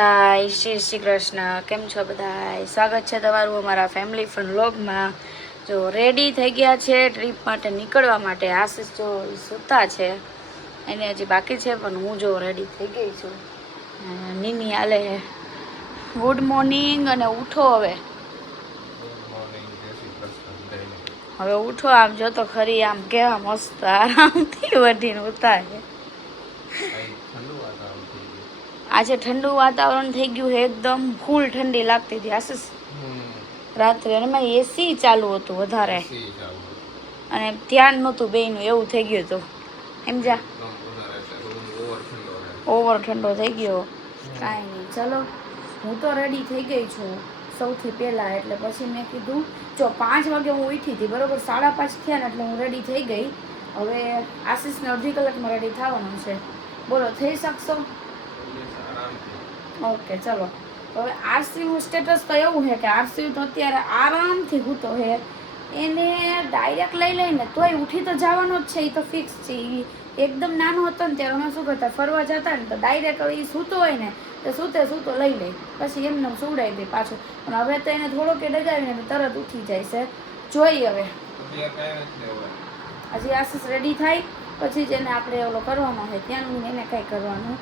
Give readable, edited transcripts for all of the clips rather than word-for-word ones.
બધાય શ્રી કૃષ્ણ. કેમ છો બધાય? સ્વાગત છે તમારું અમારા ફેમિલી ફન વ્લોગમાં. જો રેડી થઈ ગયા છે ટ્રીપ માટે નીકળવા માટે. આશીષ જો સૂતા છે, એને હજી બાકી છે, પણ હું જો રેડી થઈ ગઈ છું. નીની હાલે ગુડ મોર્નિંગ અને ઉઠો હવે ઉઠો. આમ જો તો ખરી, આમ કેવા મસ્ત આરામથી વઢીને ઉતારે. આજે ઠંડુ વાતાવરણ થઈ ગયું છે, એકદમ ફૂલ ઠંડી લાગતી હતી આશીષ રાત્રે. અને એમાં એસી ચાલુ હતું વધારે, અને ધ્યાન નહોતું બેયનું, એવું થઈ ગયું હતું. સમજા, ઓવર ઠંડો થઈ ગયો. કાંઈ નહીં, ચલો હું તો રેડી થઈ ગઈ છું સૌથી પહેલાં. એટલે પછી મેં કીધું, જો 5 વાગે હું ઉઠી હતી બરાબર, 5:30 થયા ને એટલે હું રેડી થઈ ગઈ. હવે આશીષને અડધી કલાકમાં રેડી થવાનું છે. બોલો, થઈ શકશો? ઓકે, ચલો. હવે આરસીનું સ્ટેટસ તો એવું છે કે આરસી તો અત્યારે આરામથી સૂતો છે. એને ડાયરેક્ટ લઈ લઈને તોય ઉઠી તો જવાનો જ છે, એ તો ફિક્સ છે. એ એકદમ નાનો હતો ને ત્યારે અમે શું કરતા, ફરવા જતા ને તો ડાયરેક્ટ એ સૂતો હોય ને તો સૂતો લઈ લે, પછી એમને સુવડાવી દે પાછું. પણ હવે તો એને થોડોક ડગાવીને તરત ઉઠી જાય છે. જોઈ હવે હજી આશીષ રેડી થાય પછી જ એને આપણે ઓલો કરવાનો છે, ત્યાંનું એને કાંઈ કરવાનું.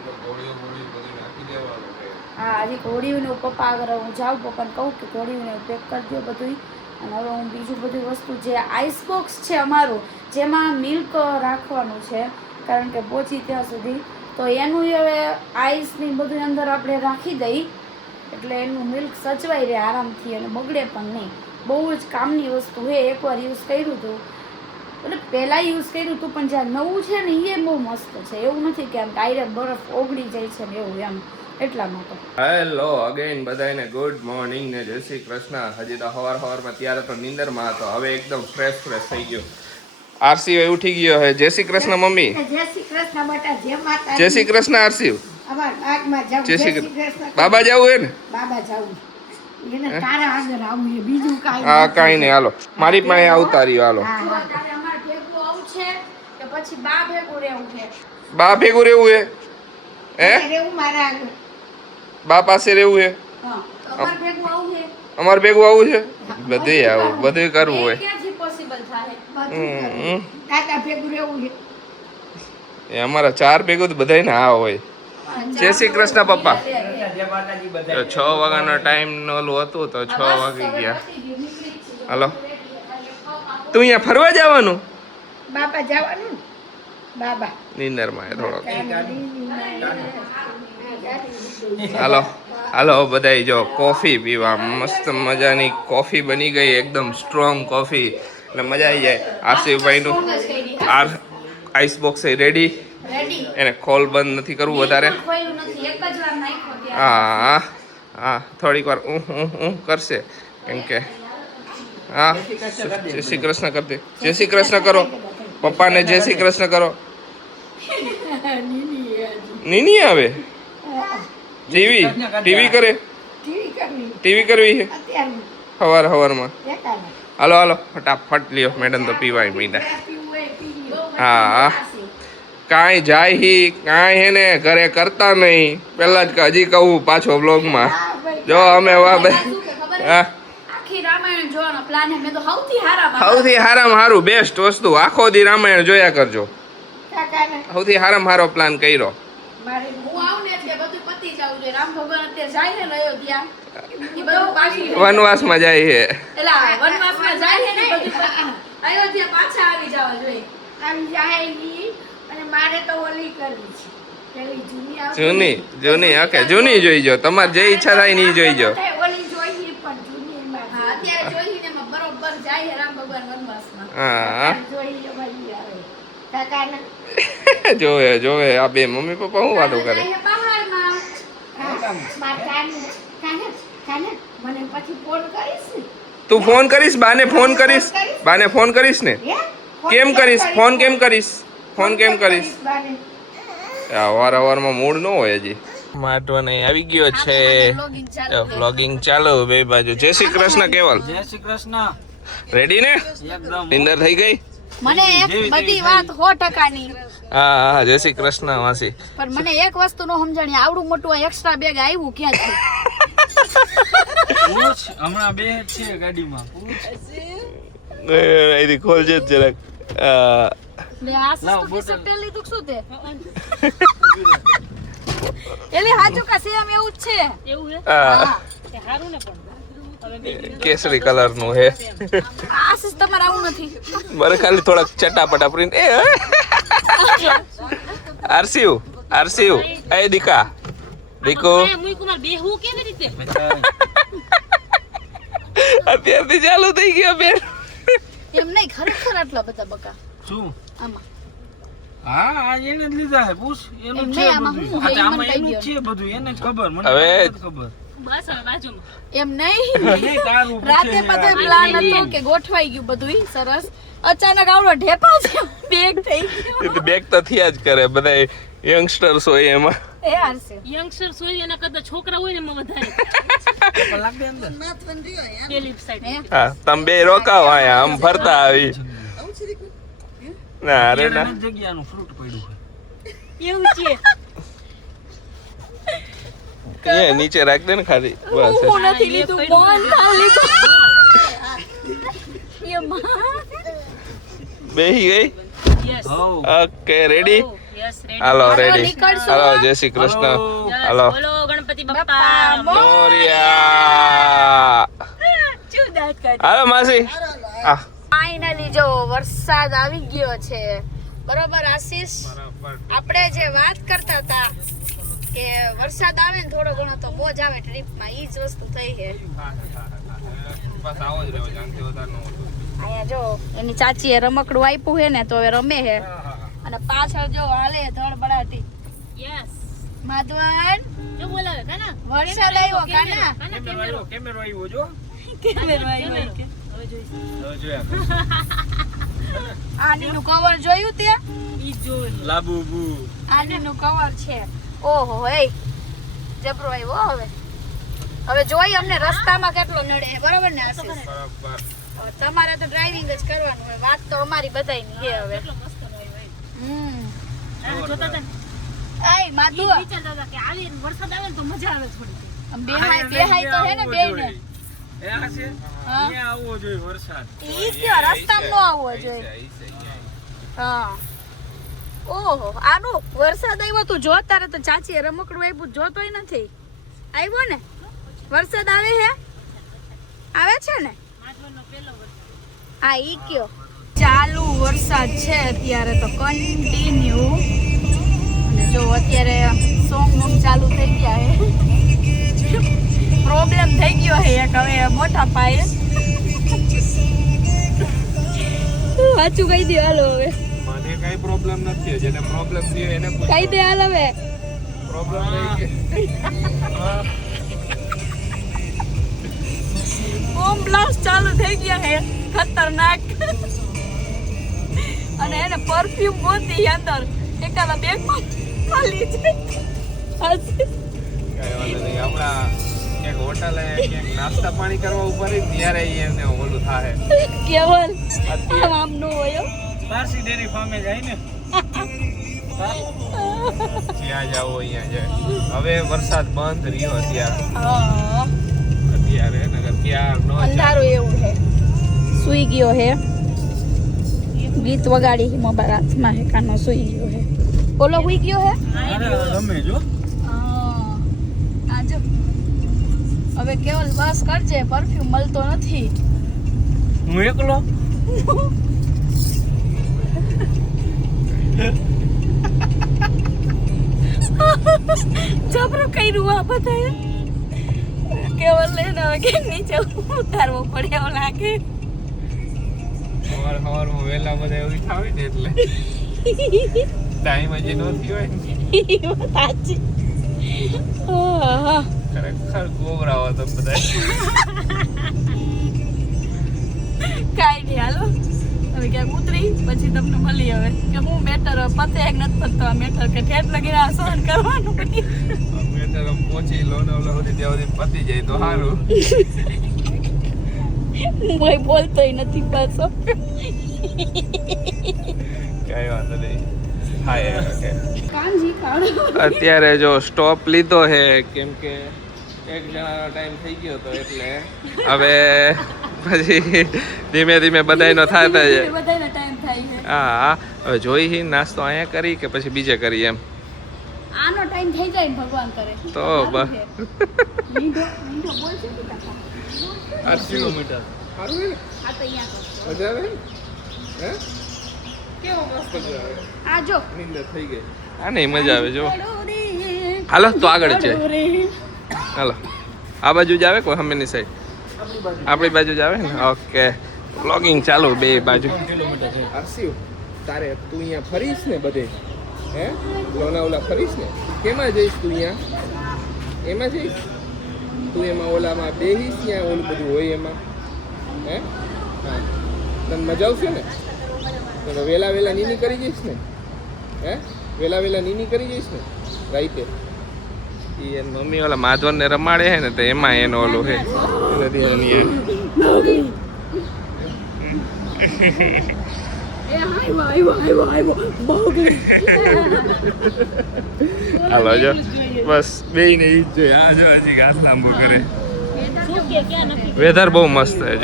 હા, હજી ઘોડીઓને પપ્પા આગળ હું જાઉં, પપ્પાને કહું કે ઘોડીઓને પેક કરી દો બધું. અને હવે હું બીજું બધી વસ્તુ, જે આઈસ બોક્સ છે અમારું, જેમાં મિલ્ક રાખવાનું છે, કારણ કે પહોંચી ત્યાં સુધી, તો એનું હવે આઈસની બધું અંદર આપણે રાખી દઈ, એટલે એનું મિલ્ક સચવાઈ રહે આરામથી અને બગડે પણ નહીં. બહુ જ કામની વસ્તુ છે. એકવાર યુઝ કર્યું હતું, એટલે પહેલાં યુઝ કર્યું હતું, પણ જ્યાં નવું છે ને એ બહુ મસ્ત છે. એવું નથી કે આમ ડાયરેક્ટ બરફ ઓગળી જાય છે ને એવું, એમ એટલા માટે. હેલો અગેન બધાને ગુડ મોર્નિંગ ને જય શ્રી કૃષ્ણ. હજી તો સવારમાં ત્યારે તો નીંદરમાં હતો, હવે એકદમ ફ્રેશ થઈ ગયો. આરસી ઉઠી ગયો હે. જય શ્રી કૃષ્ણ મમ્મી. જય શ્રી કૃષ્ણ બેટા, જય માતા. જય શ્રી કૃષ્ણ આરસી. અમાર આગમાં જાવ. જય શ્રી કૃષ્ણ. બાબા જાવું હે ને? બાબા જાવું. એને તારા આગળ આવું છે, બીજું કાઈ હા, કાઈ નહીં, હાલો મારી પાસે આવતા રહ્યો. હાલો, અમાર ભેગું આવું છે કે પછી બા ભેગું રહેવું છે? બા ભેગું રહેવું હે? હે, રહેવું મારા આગળ. બા પાસે રહેવું હે? હા, અમાર ભેગું આવું છે. અમારે ભેગું આવું છે? બધે આવું, બધું કરવું હોય. ક્યાંથી પોસિબલ થાય? દાદા ભેગું રહેવું છે. એ અમારા 4 ભેગું તો બધાને હા હોય. જય શ્રી કૃષ્ણ પપ્પા. 6 વાગ્યાનો ટાઈમ નોલું હતું તો 6 વાગી ગયા. હાલો, તું અહીંયા ફરવા જવાનું? બાબા જવાનું. બાબા નીંદરમાં થોડોક. હાલો હાલો બધાય, જો કોફી પીવા. મસ્ત મજાની કોફી બની ગઈ, એકદમ સ્ટ્રોંગ કોફી, એટલે મજા આવી જાય. આરસીભાઈનું આઈસ બોક્સ રેડી. એને ખોલ બંધ નથી કરવું વધારે. હા હા, થોડીક વાર કરશે, કેમ કે હા. જય શ્રી કૃષ્ણ કરતી. જય શ્રી કૃષ્ણ કરો પપ્પાને. જય શ્રી કૃષ્ણ કરો. નીની આવે ટીવી કરે. ટીવી કરવી છે સવારમાં. હાલો હાલો ફટાફટ લ્યો, મેડમ તો પીવાય મીંડા. હા, કાંઈ જાય હી કાંઈ હે ને ઘરે કરતા નહીં. પેલા જ હજી કહું પાછો બ્લોગમાં, જો અમે હા સૌથી હારામાં હારું બેસ્ટ વસ્તુ, આખો દી રામાયણ જોયા કરજો. સૌથી હારામાં હારો પ્લાન કર્યો. વનવાસમાં જાય છે. જૂની ઓકે, જૂની જોઈજો. તમારે જે ઈચ્છા થાય ને ઈ જોઈજો. હા જોવે આ બે મમ્મી પપ્પા હું વાતો કરે. તું ફોન કરીશ બાને? ફોન કરીશ બાને? ફોન કરીશ ને? કેમ કરીશ ફોન? કેમ કરીશ ફોન? કેમ કરીશ? અવારમાં મૂડ ન હોય. હજી માટવાને આવી ગયો છે. વ્લોગિંગ ચાલો બે બાજુ. જય શ્રી કૃષ્ણ કેવલ. જય શ્રી કૃષ્ણ. રેડી ને? એકદમ ડિનર થઈ ગઈ? મને એક બધી વાત 100%ની હા હા જય શ્રી કૃષ્ણ માસી. પણ મને એક વસ્તુ નો સમજાણી, આવડું મોટું એક્સ્ટ્રા બેગ આવ્યું ક્યાંથી? પૂછ હમણાં બે છે ગાડીમાં પૂછ એની ખોલજે જ જરાક. લે આશીષ લાવ, તો બોટલ. ટી-શર્ટ પહેરી લીધું કે શું તે? એલી હાચું કા સેમ એવું જ છે. હા કેસરી કલર નું હે. આશીષ તમારે આવું નથી. મારે ખાલી થોડાક ચટાપટા પ્રિન્ટ એ આરસીયુ એ દીકા દીકો અત્યારથી ચાલુ થઈ ગયો બેન. એમ નહીં, ખરેખર આટલા બધા બકા શું આમાં. હા આ એને જ લીધા છે પૂછ એનું એમ છે નહીં, આમાં બધું હું હા, હે, તો આમાં ઈ મને એનું જ કહી છે બધું એને જ ખબર મને હવે- નથી ખબર એમ નહીં. નહીં, તારું પૂછે રાતે છે બધો આ. પ્લાન હતો કે ગોઠવાઈ ગયું બધું સરસ, અચાનક આવડો ઢેપા છે બેગ થઈ ગયો. બેક તો થયા જ કરે બધા યંગસ્ટર્સ હોય એમાં. એ હારશે. યંગસ્ટર્સ હોય એના કરતા છોકરા હોય ને એમાં વધારે કલાક દે અંદર પેલી સાઈડ હા તમે બે રોકાવો આયા આમ ફરતા આવી. ના અરે ના અત્યારે જગ્યાનું ફ્રૂટ પડ્યું છે એવું છે. અહીંયા નીચે રાખ દે ને ખાલી બસ. હું નથી લીધું, બોન ના લીધું. એ માં. બેહી ગઈ. યસ હઉ ઓકે રેડી. Yes ready. હાલો હાલો, રેડી. નીકળશું. હાલો જય શ્રી કૃષ્ણ. હાલો. હાલો બોલો ગણપતિ બાપા બાપા. મોરિયા. શું દાંત કાઢી? હાલો માસી. આ ફાઇનલી જો વરસાદ આવી ગયો છે. બરોબર આશીષ, આપણે જે વાત કરતા હતા કે વરસાદ આવે ને થોડો ઘણો તો મોજ આવે ટ્રીપમાં, ઈ જ વસ્તુ થઈ છે. બસ આવો જ રહ્યો જાનથી વધારે ન હોતું. અહીંયા જો એની ચાચીએ રમકડું આપ્યું છે ને તો હવે રમે છે. અને પાછળ જો હાલે ધડબડાટી. યસ માધવન જો બોલાવે કાના વરસાદ આવ્યો કાના. કેમેરો આવ્યો જો કેમેરો આવ્યો કે? હવે જોઈશ હવે જોયા આનીનું કવર જોયું તે? ઈ જોઈ લાબુ બુ આનીનું કવર છે. ઓહો હે જબરો આવ્યો હવે. હવે જોઈ અમને રસ્તામાં કેટલો નડે છે, બરોબર ને આશીષ? બરાબર. હવે તમારે તો ડ્રાઇવિંગ જ કરવાનું હોય, વાત તો અમારી બધાયની છે હવે. કેટલો મસ્ત હોય ભાઈ. હમ. જોતા હતા ને આય માધુ ઈ વિચારતા હતા કે આવી વરસાદ આવે ને તો મજા આવે થોડી. બેહાય તો હે ને બેયને. એ આ છે અહીંયા આવવો જોઈએ વરસાદ ઈ કયો રસ્તામાં નો આવવો જોઈએ. હા. ઓહો આનો વરસાદ આવ્યો તું જો, તારે તો ચાચીએ રમકડું આપ્યું જોતોય નથી. આવ્યો ને વરસાદ આવે છે? આવે છે ને? આજનો પહેલો વરસાદ. હા ઈ કયો ચાલુ વરસાદ છે અત્યારે તો કન્ટિન્યુ. અને જો અત્યારે સોંગ ચાલુ થઈ ગયા છે. પ્રોબ્લેમ થઈ ગયો છે એક હવે મોટા પાયે. સાચું કહી દે હાલો હવે. મને કઈ પ્રોબ્લેમ નથી, જેને પ્રોબ્લેમ થયો એને પૂછો. કહી દે હાલ હવે. પ્રોબ્લેમ થઈ ગયો. બોમ્બ બ્લાસ્ટ ચાલુ થઈ ગયા છે ખતરનાક. અને એને પરફ્યુમ ગોતી અંદર એકાલા બેગમાં ખાલી છે. કાંઈ વાંધો નહીં. આપણા ક્યાંક હોટલે ક્યાંક નાસ્તા પાણી કરવા ઉપર ત્યારે એને ઓલું થાય. કેવલ આમ નો હોય હો. પારસી ડેરી ફાર્મે જાય ને જ્યાં જાવ અહીંયા જાય. હવે વરસાદ બંધ રહ્યો અત્યારે હા નગર ત્યાં નો અંધારું એવું છે. સુઈ ગયો હે, ગીત વગાડી મોબાઈલ હાથમાં હે, કાનો સુઈ ગયો હે. ઓલો સુઈ ગયો હે. અરે રમે જો આ જો હવે કેવલ બસ કરજે, પરફ્યુમ મળતો નથી. હું એકલો જબરું કર્યું આ બધાએ. કેવલ લઈને હવે કે નીચે ઉતારવો પડે એવું લાગે. સવારમાં વહેલા બધા એવું થાય ને એટલે ટાઈમ હજી નો થયો હોય ને. સાચી. આહા. ખરેખર ગોબરાવો તો બધા. કાંઈ નહીં હાલો હવે ક્યાંક ઉતરી પછી તમને મળી હવે કે હું મેટર પતે એક નથી પતતો આ મેટર કે ઠેઠ લગીને આ સહન કરવાનું. મેટર પહોંચી લોનાવલા સુધી ત્યાં સુધી પતી જાય તો સારું. ભાઈ બોલતોય નથી પાછો. કઈ વાંધો નહીં. હા ઓકે. કાંજી કાઢો. અત્યારે જો સ્ટોપ લીધો હે કેમ કે એક જણાનો ટાઈમ થઈ ગયો તો એટલે હવે પછી ધીમે ધીમે બધાયનો થાય છે. બધાયનો ટાઈમ થાય છે. હા હવે જોઈ નાસ્તો અહીંયા કરી કે પછી બીજે કરી એમ આનો ટાઈમ થઈ જાય ને ભગવાન કરે તો મીંઢો મીંઢો બોલશે કે કાકા? 8 કિલોમીટર સારું હે ને? આ તો અહીંયા કરશો. મજા આવે હે કેવો મસ્ત મજા આવે. આ જો નીંદર થઈ ગઈ. હા નહીં મજા આવે જો. હાલો તો આગળ છે. હાલો આ બાજુ જ આવે કોઈ સામેની સાઈડ આપણી બાજુ જ આવે ને ઓકે વ્લોગિંગ ચાલુ બે બાજુ હર્ષિવ તારે તું અહીંયા ફરીશ ને બધે હે લોનાવલા ફરીશ ને કેમાં જઈશ તું અહીંયા એમાં જઈશ તું એમાં ઓલામાં બેહીશ ત્યાં ઓલું બધું હોય એમાં હે હા તને મજા આવશે ને તો વેલા વેલા નીની કરી જઈશ ને હે વેલા વેલા નીની કરી જઈશ ને રાઈતે એ મમ્મી ઓલા માધવનને રમાડે છે ને તો એમાં એનો ઓલું છે હાલો જો બસ બે ને ઈ જ જોઈએ આ જો હજી હાથ લાંબુ કરે વેધર બહુ મસ્ત છે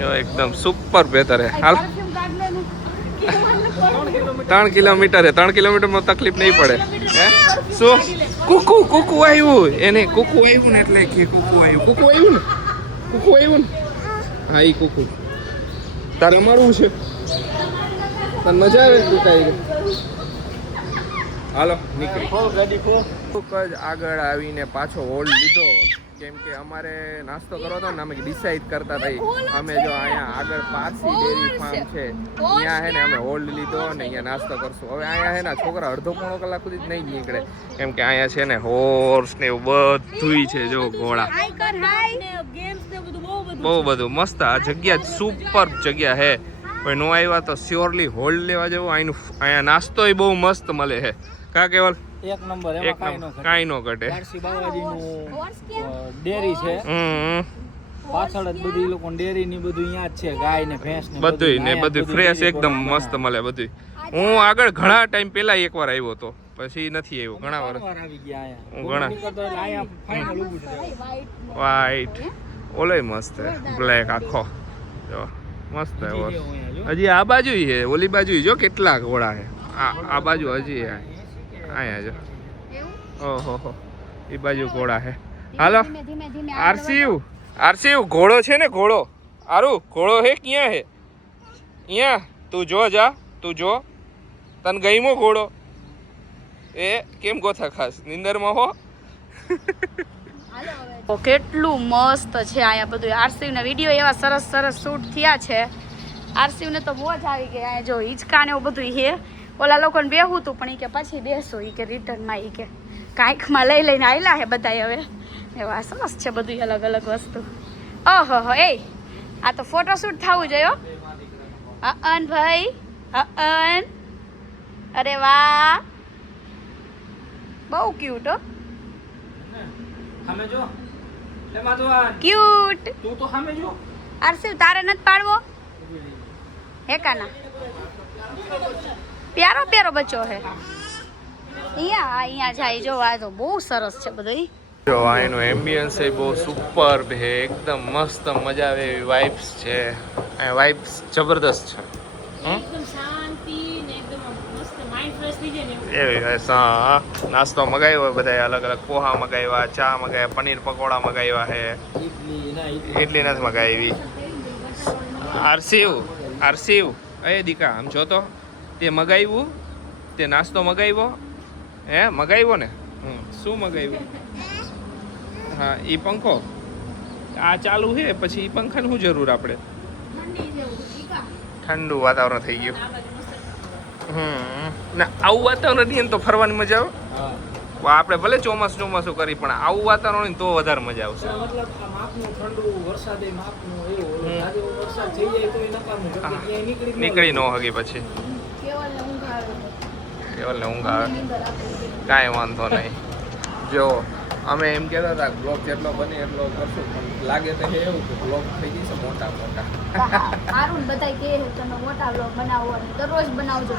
જો એકદમ સુપર વેધર છે હાલ 3 કિલોમીટર છે 3 કિલોમીટરમાં તકલીફ નહીં પડે હે શું કુકુ કુકુ આવ્યું એને કુકુ આવ્યું ને એટલે કે કુકુ આવ્યું ને હા ઈ કુકુ તારે મળવું છે તને મજા આવે તું કાંઈ હાલો નીકળી ગાડી જ આગળ આવીને પાછો હોલ્ડ લીધો કેમ કે અમારે નાસ્તો કરવો હતો ને અમે ડિસાઈડ કરતા થઈ અમે જો અહીંયા આગળ પારસી ડેરી ફાર્મ છે ત્યાં હે ને અમે હોલ્ડ લીધો ને અહીંયા નાસ્તો કરશું હવે અહીંયા હે ને છોકરા અડધો પોણો કલાક સુધી જ નહીં નીકળે કેમ કે અહીંયા છે ને હોર્સ ને એવું બધું છે જો ઘોડા બહુ બધું મસ્ત આ જગ્યા સુપર જગ્યા હે કોઈ નો આવ્યા તો શ્યોરલી હોલ્ડ લેવા જવું અહીંયા નાસ્તોય બહુ મસ્ત મળે છે કા કેવલ એક નંબર કાંઈ નો ઘટે ડેરી છે પાછળ જ બધી લોકો ડેરી ની બધું અહીંયા જ છે ગાય ને ભેંસ ને બધું ફ્રેશ એકદમ મસ્ત મળે બધું હું આગળ ઘણા ટાઈમ પહેલા એકવાર આવ્યો હતો પછી નથી આવ્યો ઘણા વર્ષ આવી ગયા હું ઘણા ફાઇનલ ઊભું છે વ્હાઈટ ઓલોય મસ્ત હે બ્લેક આખો જો મસ્ત હે હજી આ બાજુ છે ઓલી બાજુ જો કેટલા ઘોડા છે આ બાજુ હજી અહીંયા જો ઓહો એ બાજુ ઘોડા છે હાલો આરસીયુ ઘોડો છે ને ઘોડો આરું ઘોડો હે ક્યાં હે અહીંયા તું જો જા તું જો તને ગઈમો ઘોડો એ કેમ ગોથા ખાસ નિંદરમાં હો કેટલું મસ્ત છે અહીંયા બધું આરસીવના વિડીયો એવા સરસ સરસ શૂટ થયા છે આરસીવને તો મોજ આવી ગઈ અહીંયા જો હિંચકા ને એવું બધું છે ઓલા લોકોને બેહું હતું પણ એ કે પછી બેસો એ કે રિટર્નમાં એ કે કાંઈકમાં લઈ લઈને આવેલા છે બધા હવે એવા સરસ છે બધું અલગ અલગ વસ્તુ ઓહો એ આ તો ફોટોશૂટ થવું જોઈએ અન ભાઈ અન અરે વાહ બહુ ક્યુટ હો સામે જો લે માધવાન ક્યુટ તું તો સામે જો આરસીવ તારે નથી પાડવો હે કાના પ્યારો પ્યારો બચ્ચો હે અહીંયા જાય જો આ તો બહુ સરસ છે બધું જો આ એનું એમ્બિયન્સ એ બહુ સુપર છે એકદમ મસ્ત મજા આવે એવી વાઇબ્સ છે આ વાઇબ્સ જબરદસ્ત છે એકદમ શાંતિ ને એકદમ મસ્ત માઇન્ડ ફ્રેશ થઈ જાય ને એવી હા નાસ્તો મગાવ્યો બધા અલગ અલગ પોહા મગાવ્યા ચા મગાવ્યા પનીર પકોડા મગાવ્યા છે ઇડલી નથી મગાવી આરસીવ એ દીકા આમ જો તો તે મગાવ્યું તે નાસ્તો મગાવ્યો હે મગાવ્યો ને શું મગાવ્યું હા એ પંખો આ ચાલુ છે પછી એ પંખાની શું જરૂર આપણે ઠંડુ વાતાવરણ થઈ ગયું ના આવું વાતાવરણ નહીં તો ફરવાની મજા આવે આપણે ભલે ચોમાસું કરી પણ આવું વાતાવરણ હોય ને તો વધારે મજા આવશે મતલબ આ માપનું ઠંડુ વરસાદ એ માપનું એવું આજે વરસાદ થઈ જાય તો એ નકામું નીકળી ન હગી પછી કેવલને ઊંઘ આવે કાંઈ વાંધો નહીં જો અમે એમ કહેતા હતા બ્લોગ જેટલો બને એટલો કરશું પણ લાગે તો એવું કે બ્લોગ થઈ જશે મોટા મોટા. સારું ને બધાય કહે તમે મોટા બ્લોગ બનાવો અને દરરોજ બનાવજો,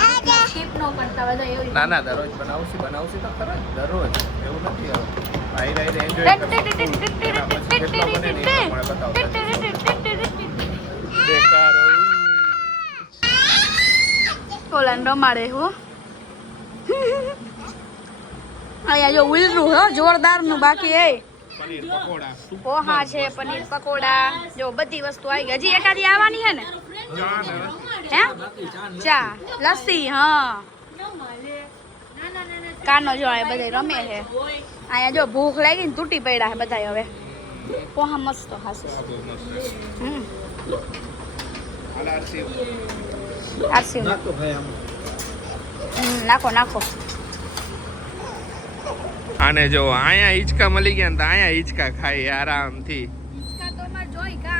સ્કીપ ન કરતા બધા એવી. ના ના દરરોજ બનાવશું તો ખરા જ, દરરોજ એવું નથી હવે ભાઈ રાઈ એન્જોય કરશું એના પછી જેટલો બને ને એ પ્રમાણે બતાવતા બેકાર ઓલાને રમાડે હું અહીંયા જો ઉલરું હો જોરદારનું બાકી હે. પનીર પકોડા પોહા છે, પનીર પકોડા, જો બધી વસ્તુ આવી ગઈ. હજી એકાદી આવવાની છે ને? હે ચા લસ્સી. હા કાનો જો આ બધા રમે છે અહીંયા. જો ભૂખ લાગી ને તૂટી પડ્યા છે બધા. હવે પોહા મસ્ત ખાશે. આરસી નાખો નાખો. આને જો અહીંયા હિંચકા મળી ગયા ને તો અહીંયા હિંચકા ખાઈ આરામથી.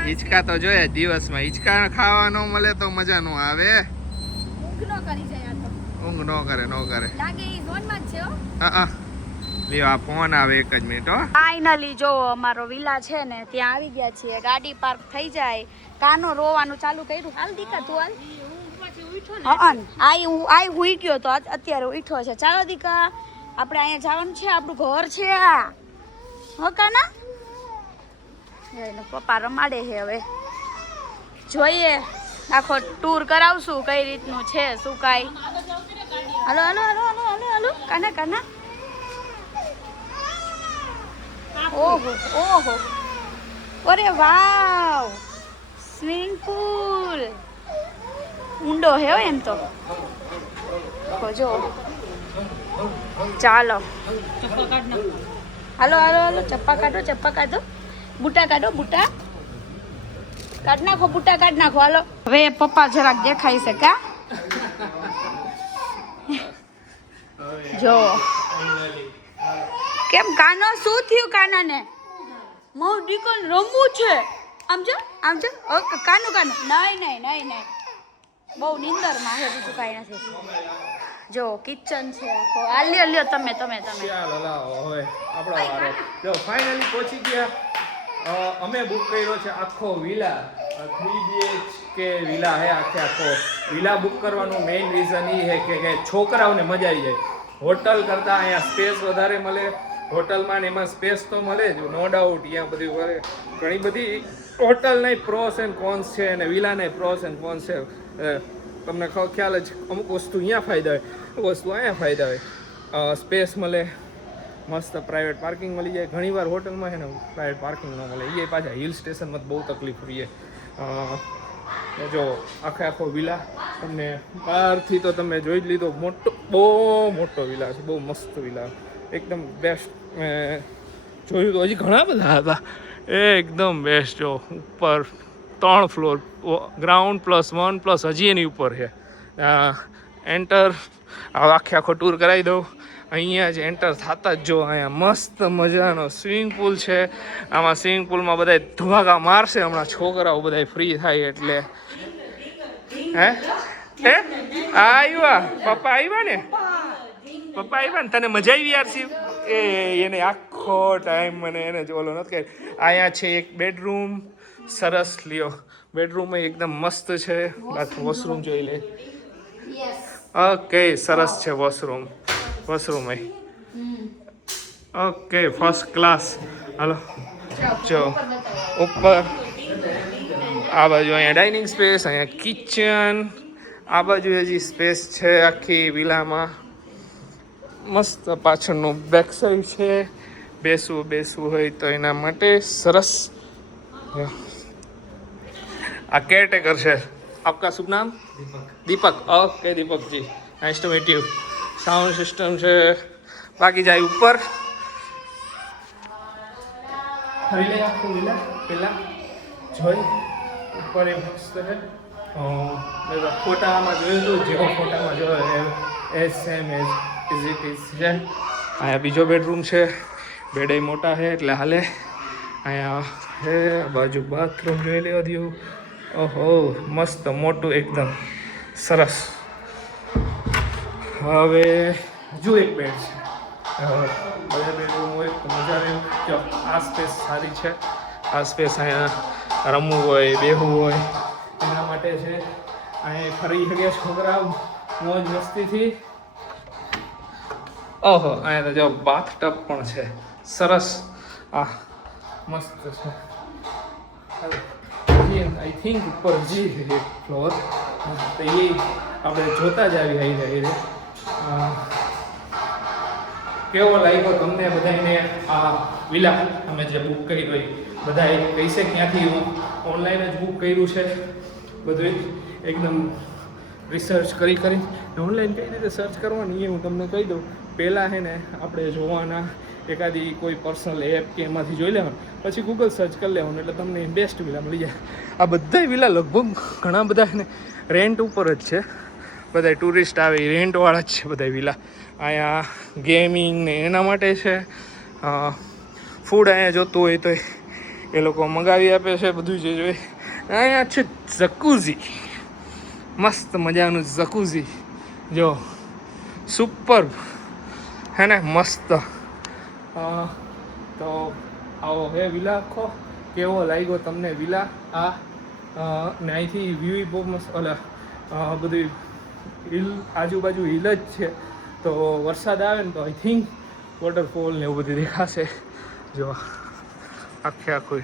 હિંચકા તો જોઈએ દિવસમાં. હિંચકા ખાવા ન મળે તો મજા ન આવે. ઊંઘ ન કરે હા લ્યો આ ફોન આવે એક જ મિનિટ હો. ફાઇનલી જો અમારો વિલા છે ને ત્યાં આવી ગયા છીએ. ગાડી પાર્ક થઈ જાય. કાનો રોવાનું ચાલુ કર્યું. હાલ દીકા તું હાલ. આઈ હુઈ ગયો તો અત્યારે ઉઠ્યો છે. ચાલો દીકા આપણે અહીંયા જવાનું છે. આપણું ઘર છે આ. હો કાના પપ્પા રમાડે છે. હવે જોઈએ આખો ટૂર કરાવશું કઈ રીતનું છે શું કાંઈ. હાલો હાલો હાલો હાલો હાલો હાલો કાના કાના. ઓહો ઓહો અરે વાવ સ્વિમિંગ પુલ ઊંડો હે એમ તો જો. ચાલો હાલો હાલો હાલો ચપ્પા કાઢો બુટા કાઢો બુટા કાઢ નાખો બુટા કાઢ નાખો. હાલો હવે પપ્પા જરાક દેખાય છે કા. જો કેમ કાનો શું થયું કાનાને? મો દીકન રમવું છે. આમ જો કાનું નહીં બહુ નીંદરમાં છે. બીજું કાંઈ નથી. જો કિચન છે આખો. આ લ્યો તમે ચાલો લાવો હવે આપણો વારો. જો ફાઇનલી પહોંચી ગયા. અમે બુક કર્યો છે આખો વિલા. 3 BHK વિલા હે. આખો વિલા બુક કરવાનું મેઇન રીઝન એ છે કે છોકરાઓને મજા આવી જાય. હોટલ કરતાં અહીંયા સ્પેસ વધારે મળે. હોટલમાં ને એમાં સ્પેસ તો મળે જ નો ડાઉટ. અહીંયા બધું ઘણી બધી હોટલના પ્રોસ એન્ડ કોન્સ છે અને વિલાના પ્રોસ એન્ડ કોન્સ છે. તમને ખ્યાલ જ અમુક વસ્તુ અહીંયા ફાયદા હોય, અમુક વસ્તુ અહીંયા ફાયદા હોય. સ્પેસ મળે, મસ્ત પ્રાઇવેટ પાર્કિંગ મળી જાય. ઘણીવાર હોટલમાં છે ને પ્રાઇવેટ પાર્કિંગ ન મળે. એ પાછા હિલ સ્ટેશનમાં બહુ તકલીફ રહીએ. જો આખો વિલા તમને બહારથી તો તમે જોઈ જ લીધો. બહુ મોટો વિલા છે, બહુ મસ્ત વિલા, એકદમ બેસ્ટ. જોયું તો હજી ઘણા બધા હતા. એકદમ બેસ્ટ. જો ઉપર 3 ફ્લોર, ગ્રાઉન્ડ +1 હજી એની ઉપર છે. એન્ટર આખો ટૂર કરાવી દઉં. અહીંયા જ એન્ટર થતા જ જો અહીંયા મસ્ત મજાનો સ્વિમિંગ પુલ છે. આમાં સ્વિમિંગ પુલમાં બધા ધુવાકા મારશે હમણાં છોકરાઓ બધા ફ્રી થાય એટલે. હે આવ્યા પપ્પા આવ્યા ને તને મજા આવી યાર શિવ? એને આખો ટાઈમ મને એને જ ઓલો નથી કહે. અહીંયા છે એક બેડરૂમ સરસ. લ્યો બેડરૂમ એકદમ મસ્ત છે. વોશરૂમ જોઈ લે. ઓકે સરસ છે વોશરૂમ ઓકે ફર્સ્ટ ક્લાસ. હાલો જો ઉપર આ બાજુ અહીંયા ડાઇનિંગ સ્પેસ, અહીંયા કિચન, આ બાજુ હજી સ્પેસ છે આખી વિલામાં. મસ્ત પાછળનું બેક સાઈડ છે. બેસવું હોય તો એના માટે સરસ. આ કેરટેકર છે. આપકા શુભ નામ? દીપક. ઓકે દીપકજી, nice to meet you. Sound system છે. બાકી જાય ઉપર. પેલા જોઈ ઉપર એ મસ્ત છે. ફોટામાં જોયું હતું જેવો ફોટામાં જોયો એ સેમ ઇઝ ઇટ ઇઝ છે. અહીંયા બીજો બેડરૂમ છે. બેડ મોટા છે એટલે હાલે. અહીંયા છે બાજુ બાથરૂમ જોઈ લેવા દઉં. ઓહો મસ્ત મોટું એકદમ સરસ. હવે હજુ એક બેડ છે. બધા બેડરૂમ હોય તો મજા આવે. જો આ સ્પેસ સારી છે. આ સ્પેસ અહીંયા રમવું હોય બેહવું હોય એના માટે છે. અહીંયા ફરી શકે છોકરાઓ મોજ મસ્તીથી. ઓહો અહીંયા તો જો બાથ ટબ પણ છે સરસ. આ મસ્ત છે. આઈ થિંક ઉપર જી એક ફ્લોર તો એ આપણે જોતા જ આવી રહી. કેવો લાગ્યો તમને બધાને આ વિલા અમે જે બુક કરી હોય? બધાએ કહીશે ક્યાંથી ઓનલાઈન જ બુક કર્યું છે. બધું એકદમ રિસર્ચ કરી ઓનલાઈન કઈ રીતે સર્ચ કરવાની એ હું તમને કહી દઉં. પહેલાં છે ને આપણે જોવાના એકાદી કોઈ પર્સનલ એપ કે એમાંથી જોઈ લેવાનું, પછી ગૂગલ સર્ચ કરી લેવાનું એટલે તમને બેસ્ટ વિલા મળી જાય. આ બધા વિલા લગભગ ઘણા બધા છે ને રેન્ટ ઉપર જ છે. બધા ટુરિસ્ટ આવે એ રેન્ટવાળા જ છે બધા વિલા. અહીંયા ગેમિંગ ને એના માટે છે. ફૂડ અહીંયા જોતું હોય તો એ લોકો મંગાવી આપે છે બધું જે જોઈએ. અહીંયા છે જકુઝી, મસ્ત મજાનું જકુઝી. જો સુપર હે ને મસ્ત. તો આવો હે વિલા આખો. કેવો લાગ્યો તમને વિલા? આ ને અહીંથી વ્યૂ બહુ મસ્ત. બધું હિલ આજુબાજુ હિલ જ છે તો વરસાદ આવે ને તો આઈ થિંક વોટરફોલ ને એવું બધું દેખાશે. જો આખે આખું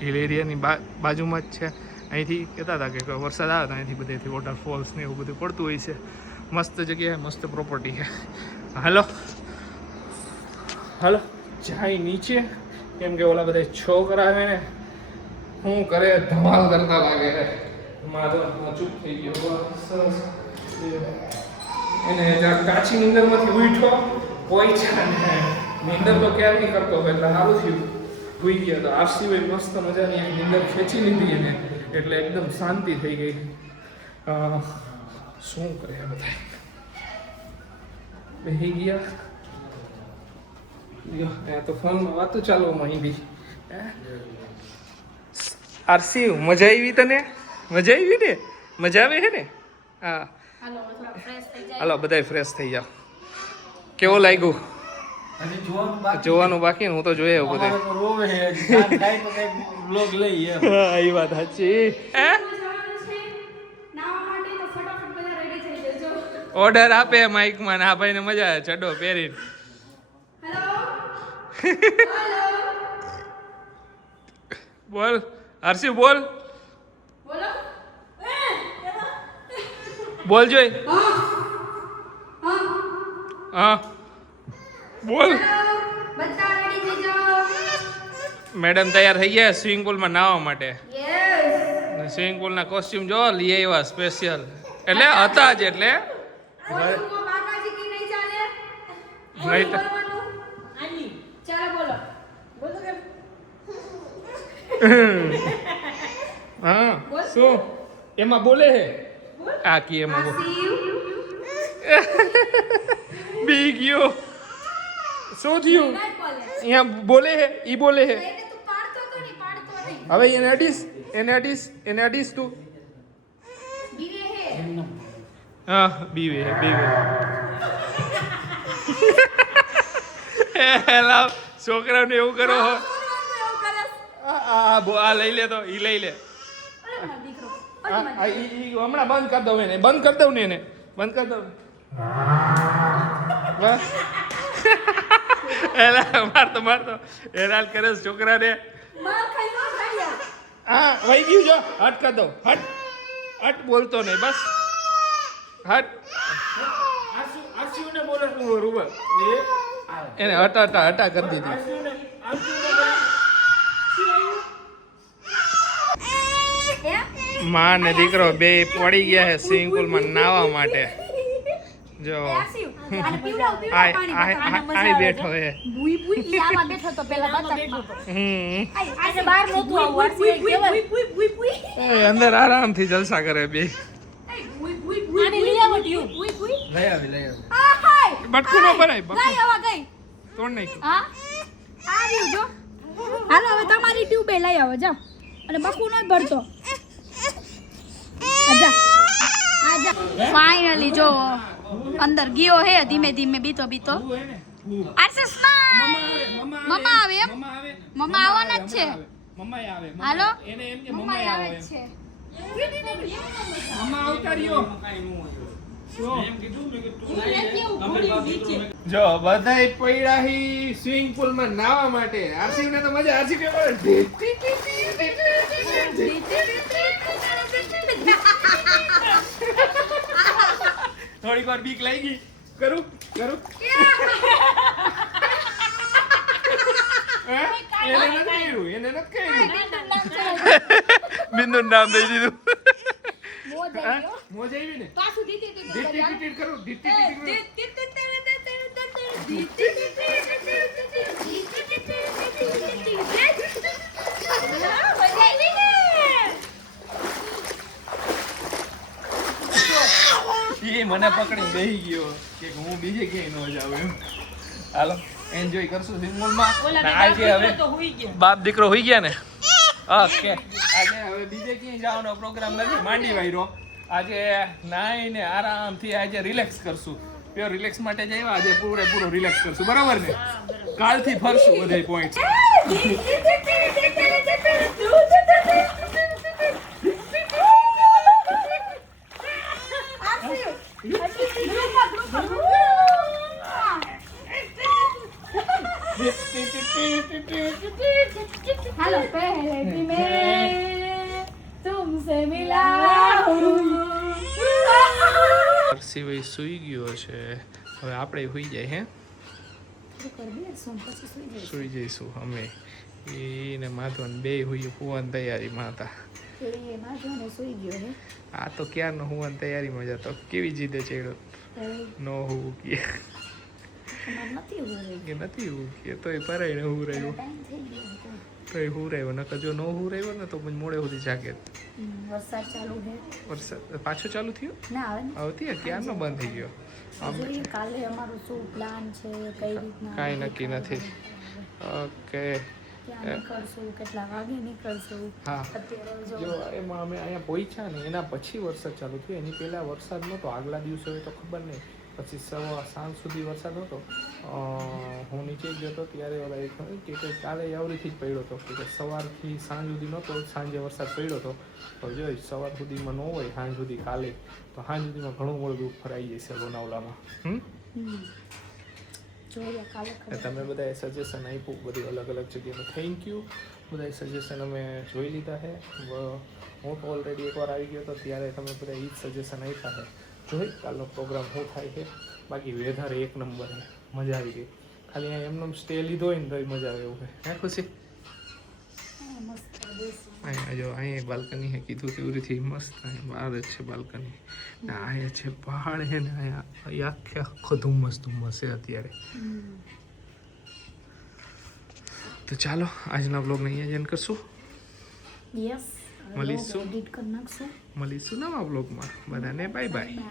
હિલ એરિયાની બાજુમાં જ છે. અહીંથી કહેતા હતા કે વરસાદ આવે તો અહીંથી બધેથી વોટરફોલ્સ ને એવું બધું પડતું હોય છે. મસ્ત જગ્યાએ મસ્ત પ્રોપર્ટી છે. હાલો જાય નીચે, કેમ કે ઓલા બધા છોકરા આવે ને શું કરે ધમાલ કરતા લાગે છે. મારો ચૂપ થઈ ગયો. સરસ એને કાચી નીંદરમાંથી ઉઠો કોઈ છે ને નીંદર તો ક્યારે નહીં કરતો એટલે સારું થયું સુઈ ગયા. તો આરસી ભાઈ મસ્ત મજાની એક નીંદર ખેંચી લીધી એને એટલે એકદમ શાંતિ થઈ ગઈ. શું કરે બધા બેસી ગયા. તો ફોનમાં વાતો ચાલવામાં અહીં બી. આરસી મજા આવી તને? મજા આવી ને? મજા આવે છે ને? હા હાલો બધા ફ્રેશ થઈ જાઓ. કેવો લાગ્યું? જોવાનું બાકી ને હું તો જોઈએ એવું બધું. એ વાત સાચી. ઓર્ડર આપે માઇકમાં આ ભાઈને મજા આવે ચડો પહેરીને. બોલ હર્ષિ બોલ. બોલ જોઈ. હા બોલ. મેડમ તૈયાર થઈ ગયા સ્વિમિંગ પુલમાં નાહવા માટે. સ્વિમિંગ પુલના કોસ્ટ્યુમ જો લઈ આવ્યા સ્પેશિયલ. એટલે હતા જ એટલે હા શું એમાં બોલે હે? આ કી એમાં બી ગયો. શું થયું? અહીંયા બોલે હે, ઈ બોલે હે. હવે એને અડીશ તું. હા બીવે હેલા છોકરાને એવું કરો. આ લઈ લે તો ઈ લઈ લે. હમણાં બંધ કરી દઉં એને. બંધ કરી દઉં ને એને. બંધ કરી દઉં. મારતો હેરાન કરે છોકરાને. હા વહી ગયું જો. હટ કરી દઉં. હટ બોલતો નહીં બસ. હટ આશીને બોલે રૂબલ એને હટા કરી દીધી. માં ને દીકરો બે પડી ગયા છે સ્વિમિંગ પુલમાં નાહવા માટે. જો આઈ બેઠો હે. અંદર આરામથી જલસા કરે બે. બટકું ન ભરાય. તોડ નાખ્યું. હાલો હવે તમારી ટ્યુબે લઈ આવો જાઓ. અને બકું ન ભરતો. ફાઇનલી જો અંદર ગયો હે ધીમે ધીમે બીતો આરસી સ્માઈલ. મમ્મા આવે એમ? મમ્મા આવવાના જ છે. મમ્મા આવે હાલો. એને એમ કે મમ્મા મમ્મા આવે આવે જ છે. મમ્મા આવતા રહ્યો નીચે. જો બધાય પૈડાહી સ્વિમિંગ પુલ માં નાવા માટે. આરસી ને તો મજા. આરસી કે થોડીક વાર બીક લાગી કરું હે? એને નથી કર્યું. એને નથી કર્યું. બિંદુ નામ દઈ દીધું. મોજ આવી ગયો. મોજ આવી ને. પાછું દીધી ડીટ કરું. ડીટ કરું. એ મને પકડી બેહી ગયો કે હું બીજે ક્યાંય ન જાઉં એમ. હાલો એન્જોય કરશું સિમ્બોલમાં. આજે હવે તો હુઈ ગયા. બાપ દીકરો હોઈ ગયા ને. ઓકે આજે હવે બીજે ક્યાંય જવાનો પ્રોગ્રામ નથી. માંડી વાયરો આજે નાઈને આરામથી આજે રિલેક્સ કરશું. પ્યોર રિલેક્સ માટે જ આવ્યા. આજે પૂરેપૂરો રિલેક્સ કરશું. બરાબર ને? કાલથી ફરશું બધે પોઈન્ટ. हेलो पहले भी मैं तुमसे मिला हूँ. સિવાય સુઈ ગયો છે. હવે આપણે સુઈ જાય. હે સુઈ જઈશું અમે. એને માધવન બે હુવાની તૈયારીમાં હતા. આ તો ક્યારનો હુવાની તૈયારીમાં જ હતો. કેવી જીદે ચડ્યો. નો હું કે નથી હું કે તોય પરાઈને હું રહ્યો. તોય હું રહ્યો. નકર જો નો હું રહ્યો ને તો પછી મોડે સુધી જાગે. वरसाद चालू है વરસાદ પાછો ચાલુ થયો. ना આવે ને આવતી ક્યારનો બંધ થઈ ગયો. જોઈએ કાલે અમારું શું પ્લાન છે કઈ રીતના કાંઈ નક્કી નથી. ઓકે ક્યાં નીકળશું કેટલા વાગે નીકળશું હા. અત્યારે જો જો એમાં અમે અહીંયા પહોંચ્યા ને એના પછી વરસાદ ચાલુ થયો. એની પહેલાં વરસાદ નહોતો. આગલા દિવસે હોય તો ખબર નહીં. પછી સાંજ સુધી વરસાદ હતો. હું નીચે ગયો હતો ત્યારે ઓલા એક કે કાલે આવરીથી જ પડ્યો હતો કે સવારથી સાંજ સુધી નહોતો. સાંજે વરસાદ પડ્યો હતો. તો જોઈ સવાર સુધીમાં ન હોય સાંજ સુધી કાલે તો સાંજ સુધીમાં ઘણું બધું ફરાઈ જશે લોનાવલામાં. જોઈએ કાલે ખબર તમે બધાએ સજેશન આપ્યું બધી અલગ અલગ જગ્યાનું. Thank you. બધાએ સજેશન અમે જોઈ લીધા છે. હું તો ઓલરેડી એકવાર આવી ગયો હતો ત્યારે તમે બધા એ જ સજેશન આપ્યા છે. જોઈ કાલનો પ્રોગ્રામ શું થાય છે. બાકી વેધર એક નંબર છે. મજા આવી ગઈ. ખાલી અહીંયા એમનો સ્ટે લીધો હોય ને તો મજા આવે એવું છે. હે ખુશી? મસ્ત બેસી અહીંયા જો અહીંયા બાલ્કની હે કીધું તેવરીથી મસ્ત. અહીંયા બહાર જ છે બાલ્કની. ને અહીંયા છે પહાડ છે ને અહીંયા આખો ધુમ્મસ છે અત્યારે. તો ચાલો આજના બ્લોગને અહીંયા જ એન્ડ કરશું. યસ મળીશું. એડિટ કરી નાખશું મળીશું નવા બ્લોગમાં. બધાને બાય બાય.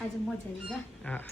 આજે મજા આવી ગયા હા.